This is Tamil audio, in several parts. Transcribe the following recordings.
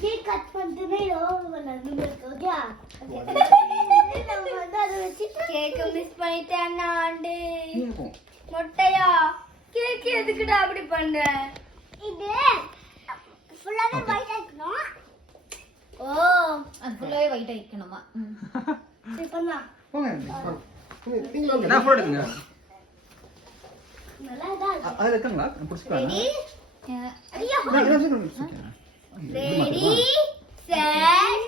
கேக் கட் பண்ணிட்டேனே ஓகே கேக் மிஸ் பண்ணிட்டேன் ஆண்டு மொட்டையா கேக் எதுக்குடா அப்படி பண்ற இது ஃபுல்லாவே வைட் ஆக்கணும் ஓ அது ஃபுல்லாவே வைட் ஆயிக்கணுமா சரி பண்ணலாம் போங்க நான் போட எடுங்க நல்லா தான் அது எடுங்களா புடிச்சுக்கலாம் ரெடி ஐயோ ரெடி ரெடி செட்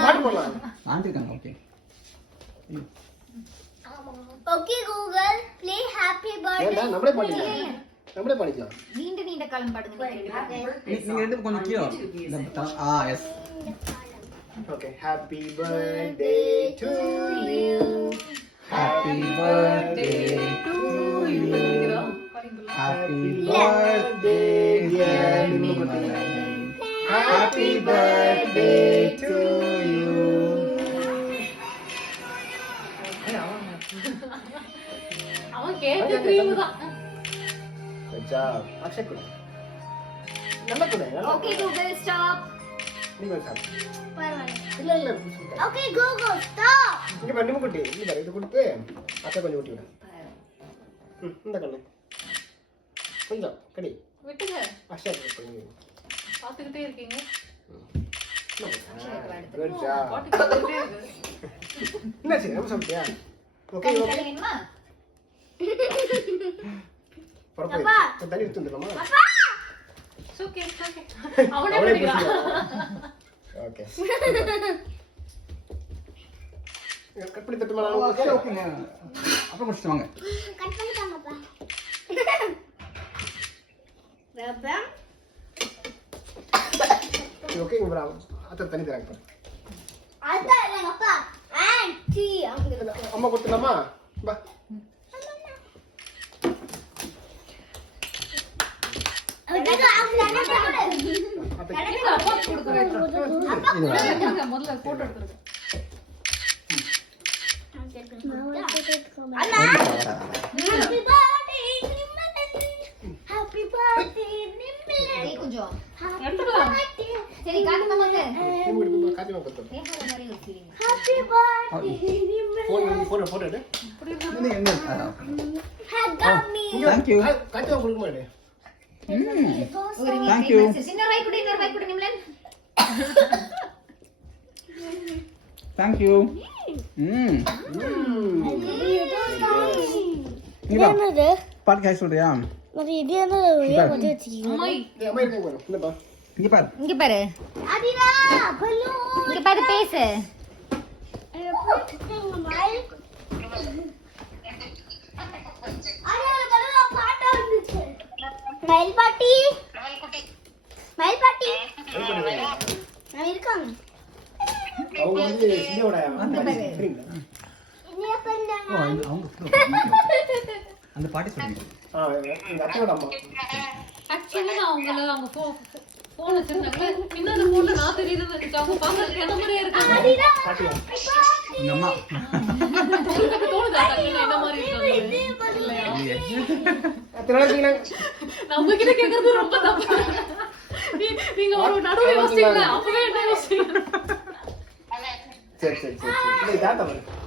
பாட்டு போடலாம் ஆண்டி இருக்காங்க okay okay Google play happy birthday ஏண்டா நம்மளே படிக்கலாம் நீண்ட காலம் பாடுங்க நீங்க ரெண்டு கொஞ்சம் கீழ yes okay happy birthday to you happy birthday to you happy birthday dear Nimalan happy birthday to you அவன் கேக்க கிரீம் தான் அச்சா அக்ஷய் கூட நல்லா கூட ஓகே கூகுள் ஸ்டாப் நீங்க சாப்பிடு பரவாயில்லை இல்ல ஓகே கூகுள் ஸ்டாப் இங்க பண்ணி குட்டி இங்க பாரு இது கொடுத்து அத்தை கொஞ்சம் ஊட்டி விடு இந்த கண்ணு கொஞ்சம் கடி விட்டுங்க அக்ஷய் பண்ணி பாத்துக்கிட்டே இருக்கீங்க குட் ஜாப் பாத்துக்கிட்டே இருக்கு என்ன சரி நம்ம சாப்பிட்டியா ஓகே ஓகே வேணுமா பரவாயில்லை தண்ணி எடுத்து வந்துடலாமா ஓகே அவனே பண்ணிக்கலாம் ஓகே கட் பண்ணி தட்டுமா ஓகே ஓகேங்க அப்புறம் குடிச்சிட்டு வாங்க கட் பண்ணிட்டாங்கப்பா ரப்பா ஓகே இங்க வரா அத்தை தண்ணி தராங்க பாரு அதான் இல்லங்கப்பா ஆன்ட்டி அங்க அம்மா கொடுத்துலாமா பா அப்பா கொடுக்குறேன் முதல்ல போட்டோ எடுத்துருங்க கொஞ்சம் எடுத்துக்கலாம் சரி காட்டு மாமாங்க காத்திமா கொடுத்து தேங்காய் மாதிரி வச்சிருங்க போன் போட்டோ எடு நீங்க என்ன Thank you. காத்திமா கொடுக்க மாட்டே ஒரு Thank you. இன்னொரு வாய் குடி நிம்லன் Thank you. என்னது பாட்டு கேட்க சொல்றியா அது இது என்னது ஒரே போட்டு வச்சிருக்கீங்க அம்மா அம்மா இருக்க பாரு இல்லப்பா இங்க பாரு இங்க பாரு அதிரா பலூன் இங்க பாரு பேசு ஸ்மைல் பாட்டி ஸ்மைல் பாட்டி நான் இருக்காங்க அவங்க வந்து சியோட என்ன பண்ணாங்க ஓ அவங்க அந்த பாட்டி சொல்லுங்க இந்த அத்தையோட அம்மா ஆக்சுவலி நான் அவங்க போன் வச்சிருந்தாங்க இன்னொரு போன்ல நான் தெரியுதுன்னு நினைச்சாங்க பாக்குறதுக்கு என்ன மாதிரியே இருக்காங்க அதிரா பாட்டியா எங்க அம்மா உங்களுக்கு தோணுதா டக்குனு என்ன மாதிரி இருக்காங்க இல்லையா அத்தனை நாளைக்கு நம்ம கிட்ட கேக்குறது ரொம்ப தப்பு நீங்க ஒரு நடுவுல யோசிச்சீங்க அப்பவே என்ன யோசிச்சீங்க சரி சரி சரி சரி தாத்தா பாரு